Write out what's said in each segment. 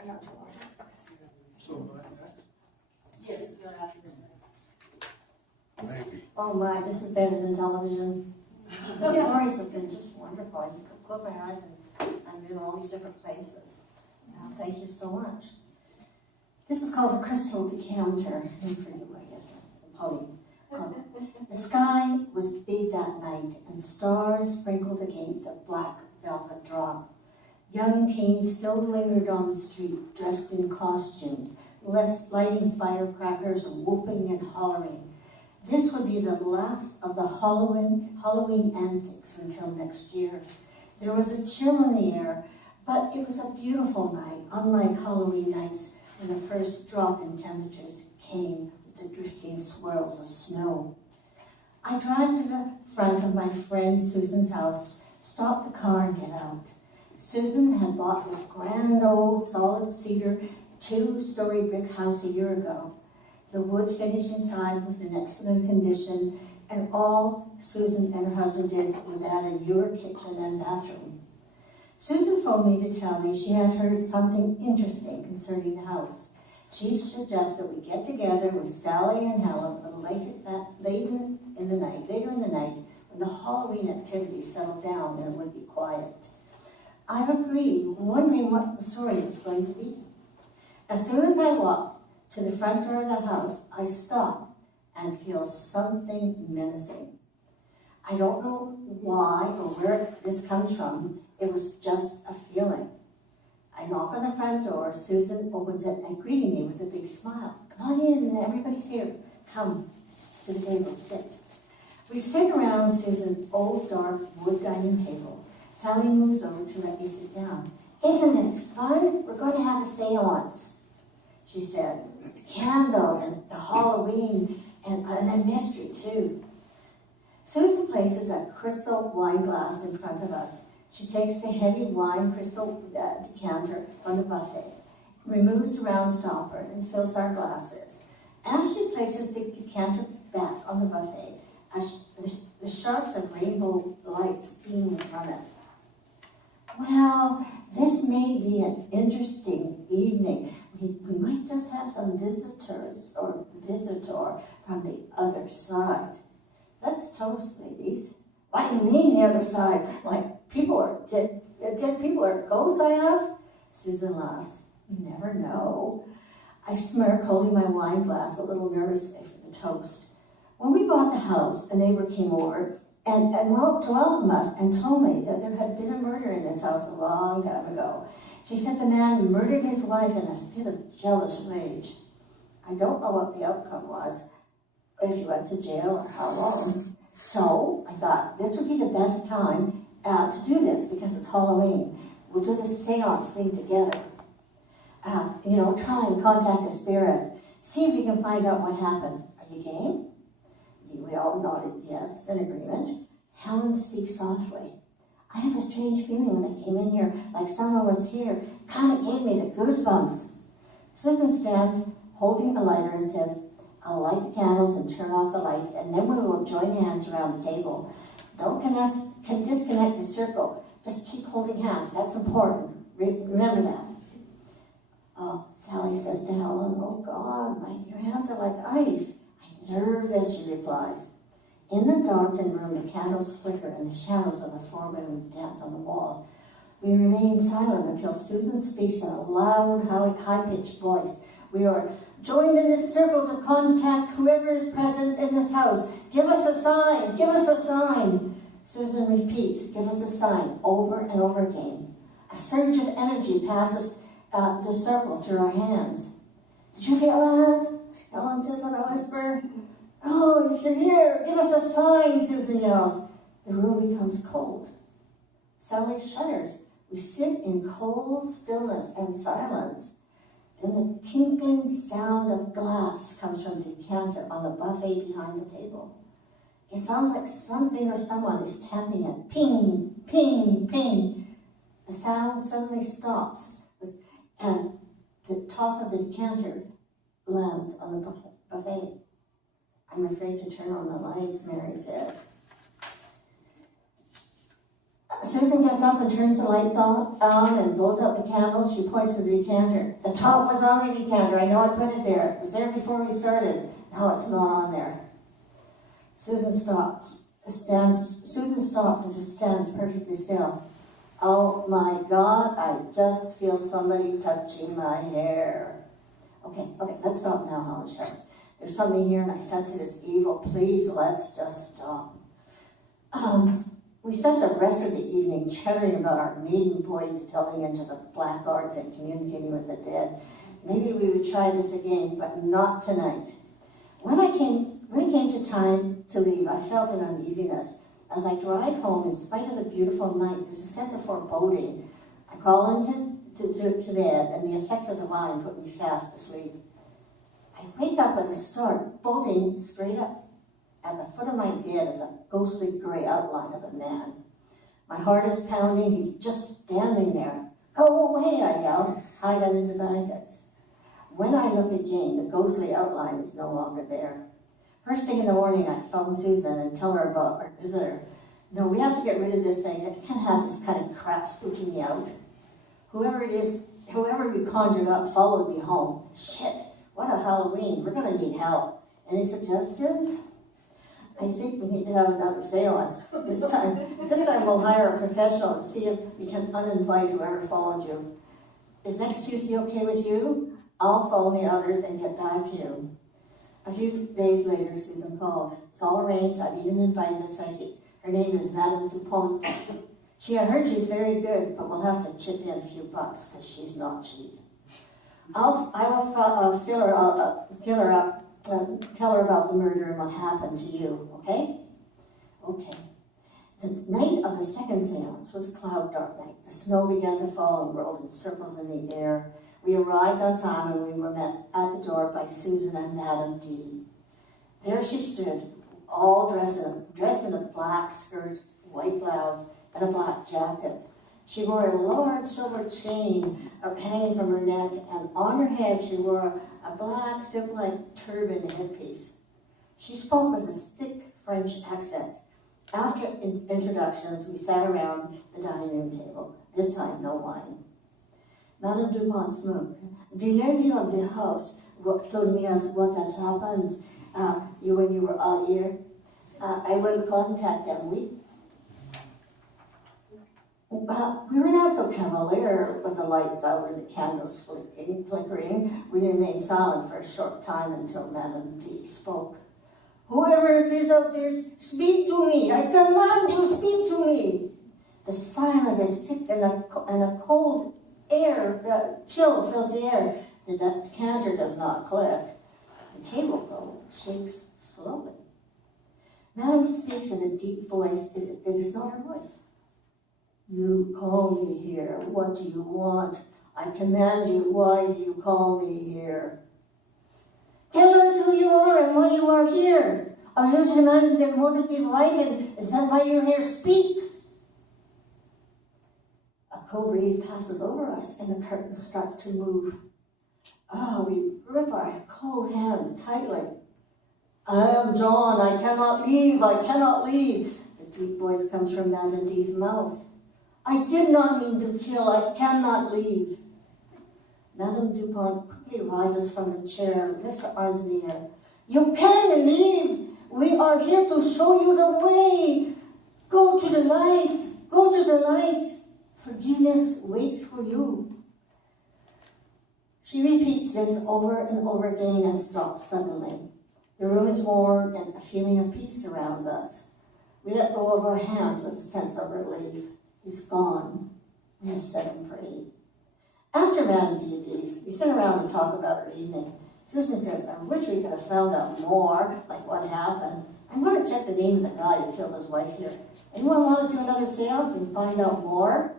I'm not too long. So, Yes, good afternoon. maybe. Oh my, this is better than television. The stories have been just wonderful. I can close my eyes and I'm in all these different places. Thank you so much. This is called the Crystal Decanter. And for you, I guess, Polly. The sky was big that night, and stars sprinkled against a black velvet drop. Young teens still lingered on the street, dressed in costumes, lighting firecrackers, whooping and hollering. This would be the last of the Halloween antics until next year. There was a chill in the air, but it was a beautiful night, unlike Halloween nights when the first drop in temperatures came with the drifting swirls of snow. I drive to the front of my friend Susan's house, stop the car and get out. Susan had bought this grand old solid cedar 2-story brick house a year ago. The wood finish inside was in excellent condition, and all Susan and her husband did was add a newer kitchen and bathroom. Susan phoned me to tell me she had heard something interesting concerning the house. She suggested we get together with Sally and Helen later in the night, when the Halloween activities settled down and it would be quiet. I agreed, wondering what the story was going to be. As soon as I walked to the front door of the house, I stop and feel something menacing. I don't know why or where this comes from. It was just a feeling. I knock on the front door. Susan opens it and greeting me with a big smile. Come on in, everybody's here. Come to the table, sit. We sit around Susan's old dark wood dining table. Sally moves over to let me sit down. Isn't this fun? We're going to have a seance, she said, with the candles and the Halloween and a mystery too. Susan places a crystal wine glass in front of us. She takes the heavy wine crystal decanter from the buffet, removes the round stopper, and fills our glasses. As she places the decanter back on the buffet, the sharks of rainbow lights beam from it. Well, this may be an interesting evening. We might just have some visitors or visitor from the other side. Let's toast, ladies. What do you mean the other side? Like dead people are ghosts, I asked. Susan laughs. You never know. I smirk, holding my wine glass a little nervously for the toast. When we bought the house, a neighbor came over and welcomed us and told me that there had been a murder in this house a long time ago. She said the man murdered his wife in a fit of jealous rage. I don't know what the outcome was, if he went to jail or how long. So I thought this would be the best time to do this because it's Halloween. We'll do this seance thing together. Try and contact the spirit. See if we can find out what happened. Are you game? We all nodded yes in agreement. Helen speaks softly. I have a strange feeling when I came in here, like someone was here. Kind of gave me the goosebumps. Susan stands holding a lighter and says, I'll light the candles and turn off the lights, and then we will join hands around the table. Don't disconnect the circle. Just keep holding hands. That's important. Remember that. Oh, Sally says to Helen, oh God, your hands are like ice. I'm nervous, she replies. In the darkened room, the candles flicker and the shadows of the 4 women dance on the walls. We remain silent until Susan speaks in a loud, high-pitched voice. We are joined in this circle to contact whoever is present in this house. Give us a sign, give us a sign. Susan repeats, give us a sign, over and over again. A surge of energy passes the circle through our hands. Did you feel that? Helen says in a whisper. Oh, if you're here, give us a sign, Susan yells. The room becomes cold. Sally shudders. We sit in cold stillness and silence. Then the tinkling sound of glass comes from the decanter on the buffet behind the table. It sounds like something or someone is tapping it. Ping, ping, ping. The sound suddenly stops, and the top of the decanter lands on the buffet. I'm afraid to turn on the lights, Mary says. Susan gets up and turns the lights on and blows out the candles. She points to the decanter. The top was on the decanter. I know I put it there. It was there before we started. Now it's not on there. Susan stops and just stands perfectly still. Oh my God, I just feel somebody touching my hair. Okay, let's stop now, Helen shouts. There's something here and I sense it is evil. Please, let's just stop. We spent the rest of the evening chattering about our maiden voyage delving into the black arts and communicating with the dead. Maybe we would try this again, but not tonight. When it came to time to leave, I felt an uneasiness. As I drive home, in spite of the beautiful night, there's a sense of foreboding. I crawl into bed, and the effects of the wine put me fast asleep. I wake up with a start, bolting straight up. At the foot of my bed is a ghostly gray outline of a man. My heart is pounding. He's just standing there. Go away, I yell. Hide under the blankets. When I look again, the ghostly outline is no longer there. First thing in the morning, I phone Susan and tell her about our visitor. No, we have to get rid of this thing. I can't have this kind of crap spooking me out. Whoever it is, whoever we conjured up followed me home. Shit, what a Halloween. We're going to need help. Any suggestions? I think we need to have another seance. This time we'll hire a professional and see if we can uninvite whoever followed you. Is next Tuesday okay with you? I'll phone the others and get back to you. A few days later, Susan called. It's all arranged. I've even invited a psychic. Her name is Madame Dupont. She had heard she's very good, but we'll have to chip in a few bucks because she's not cheap. I will fill her up. Tell her about the murder and what happened to you, okay? Okay. The night of the second seance was a cloud dark night. The snow began to fall and rolled in circles in the air. We arrived on time and we were met at the door by Susan and Madame D. There she stood, all dressed in a black skirt, white blouse, and a black jacket. She wore a large silver chain hanging from her neck, and on her head she wore a black silk-like turban headpiece. She spoke with a thick French accent. After introductions, we sat around the dining room table. This time, no wine. Madame Dupont smoked. The lady of the house told me what has happened when you were all here. I will contact them. We were not so cavalier with the lights out and the candles flickering. We remained silent for a short time until Madame D spoke. Whoever it is out there, speak to me. I command you, speak to me. The silence is thick and a cold air, the chill fills the air. The decanter does not click. The table, though, shakes slowly. Madame speaks in a deep voice. It is not her voice. You call me here. What do you want? I command you. Why do you call me here? Tell us who you are and why you are here. Are you the man that murdered his wife, and is that why you're here? Speak. A cold breeze passes over us, and the curtains start to move. We grip our cold hands tightly. I am John. I cannot leave. I cannot leave. The deep voice comes from Madame D's mouth. I did not mean to kill. I cannot leave. Madame Dupont quickly rises from the chair, lifts her arms in the air. You can leave. We are here to show you the way. Go to the light. Go to the light. Forgiveness waits for you. She repeats this over and over again and stops suddenly. The room is warm and a feeling of peace surrounds us. We let go of our hands with a sense of relief. He's gone. We have set him free. After Madame D leaves, we sit around and talk about our evening. Susan says, I wish we could have found out more, like what happened. I'm going to check the name of the guy who killed his wife here. Anyone want to do another seance and find out more?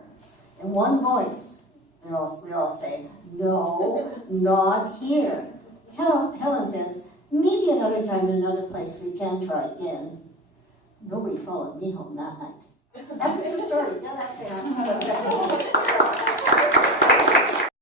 In one voice, we all say, no, not here. Helen says, maybe another time in another place we can try again. Nobody followed me home that night. That's a true story. That actually happened.